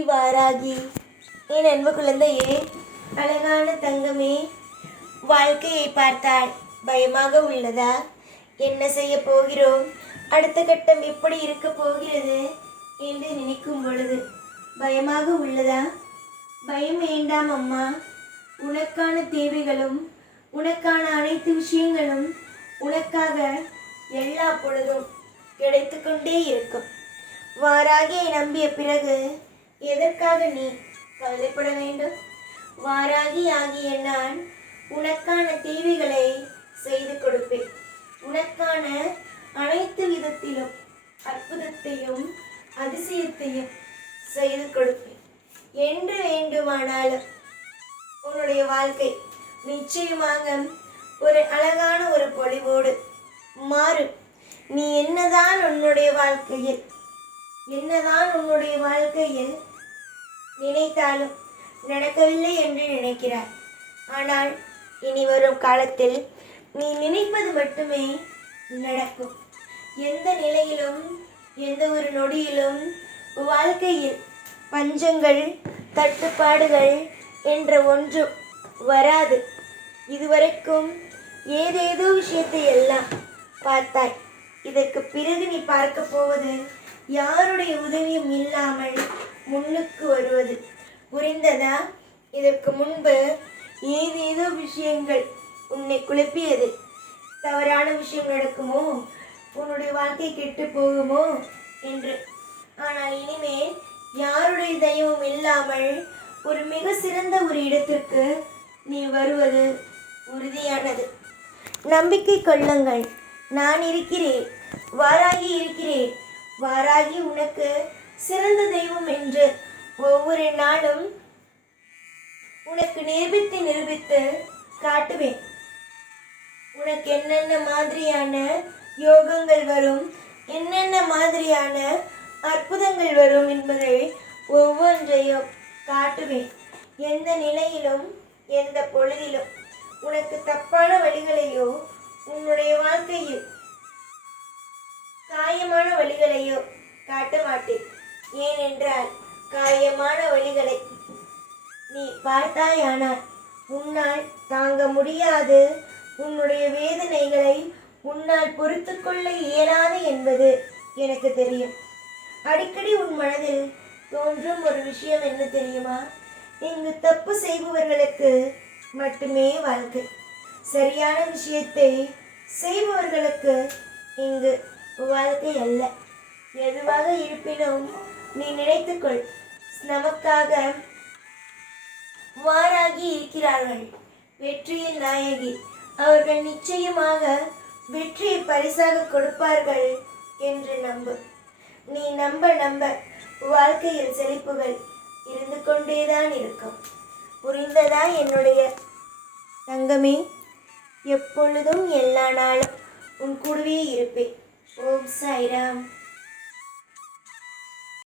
வாராகி. என் அன்பு குழந்தையே அழகான தங்கமே வாழ்க்கையை பார்த்தால் பயமாக உள்ளதா? என்ன செய்ய போகிறோம்? அடுத்த கட்டம் எப்படி இருக்க போகிறது என்று நினைக்கும் பொழுது பயமாக உள்ளதா? பயம் வேண்டாம் அம்மா. உனக்கான தேவைகளும் உனக்கான அனைத்து விஷயங்களும் உனக்காக எல்லா பொழுதும் கிடைத்து கொண்டே இருக்கும். வாராகியை நம்பிய பிறகு எதற்காக நீ கவலைப்பட வேண்டும்? வாராகி ஆகிய நான் உனக்கான தீவிகளை செய்து கொடுப்பேன். உனக்கான அனைத்து விதத்திலும் அற்புதத்தையும் அதிசயத்தையும் செய்து கொடுப்பேன். என்று வேண்டுமானாலும் உன்னுடைய வாழ்க்கை நிச்சயமாக ஒரு அழகான ஒரு பொலிவோடு மாறும். நீ என்னதான் உன்னுடைய வாழ்க்கையில் என்னதான் உன்னுடைய வாழ்க்கையில் நினைத்தாலும் நடக்கவில்லை என்று நினைக்கிறாய் ஆனால் இனி வரும் காலத்தில் நீ நினைப்பது மட்டுமே நடக்கும். எந்த நிலையிலும் எந்த ஒரு நொடியிலும் வாழ்க்கையில் பஞ்சங்கள் தட்டுப்பாடுகள் என்ற ஒன்றும் வராது. இதுவரைக்கும் ஏதேதோ விஷயத்தை எல்லாம் பார்த்தாய். இதற்கு பிறகு நீ பார்க்க போவது யாருடைய உதவியும் இல்லாமல் முன்னுக்கு வருவது. புரிந்ததா? இதற்கு முன்பு ஏதேதோ விஷயங்கள் உன்னை குழப்பியது. தவறான விஷயம் நடக்குமோ? உன்னுடைய வாழ்க்கை கெட்டு போகுமோ? என்று. ஆனால் இனிமேல் யாருடைய தயவும் இல்லாமல் ஒரு மிக சிறந்த ஒரு இடத்திற்கு நீ வருவது உறுதியானது. நம்பிக்கை கொள்ளுங்கள். நான் இருக்கிறேன். வாராகி இருக்கிறேன். வாராகி உனக்கு சிறந்த தெய்வம் என்று ஒவ்வொரு நாளும் உனக்கு நிரூபித்து நிரூபித்து காட்டுவேன். உனக்கு என்னென்ன மாதிரியான யோகங்கள் வரும் என்னென்ன மாதிரியான அற்புதங்கள் வரும் என்பதை ஒவ்வொன்றையும் காட்டுவேன். எந்த நிலையிலும் எந்த பொழுதிலும் உனக்கு தப்பான வழிகளையோ உன்னுடைய வாழ்க்கையில் காயமான வழிகளையோ காட்ட மாட்டேன். ஏனென்றால் காயமான வழிகளை. நீ பார்த்தாயானால் உன்னால் தாங்க முடியாது. உன்னுடைய வேதனைகளை உன்னால் பொறுத்து கொள்ள இயலாது என்பது எனக்கு தெரியும். அடிக்கடி உன் மனதில் தோன்றும் ஒரு விஷயம் என்ன தெரியுமா? இங்கு தப்பு செய்பவர்களுக்கு மட்டுமே வாழ்க்கை. சரியான விஷயத்தை செய்பவர்களுக்கு இங்கு வாழ்க்கை அல்ல. எதுவாக இருப்பினும் நீ நினைத்துக்கொள். நமக்காக வாராகி இருக்கிறார்கள். வெற்றியின் நாயகி. அவர்கள் நிச்சயமாக வெற்றியை பரிசாக கொடுப்பார்கள் என்று நம்பு. நீ நம்ப நம்ப வாழ்க்கையில் செழிப்புகள் இருந்து கொண்டேதான் இருக்கும். புரிந்ததா என்னுடைய தங்கமே? எப்பொழுதும் எல்லா நாளும் உன் கூடவே இருப்பேன். ஓம் சாய்ராம்.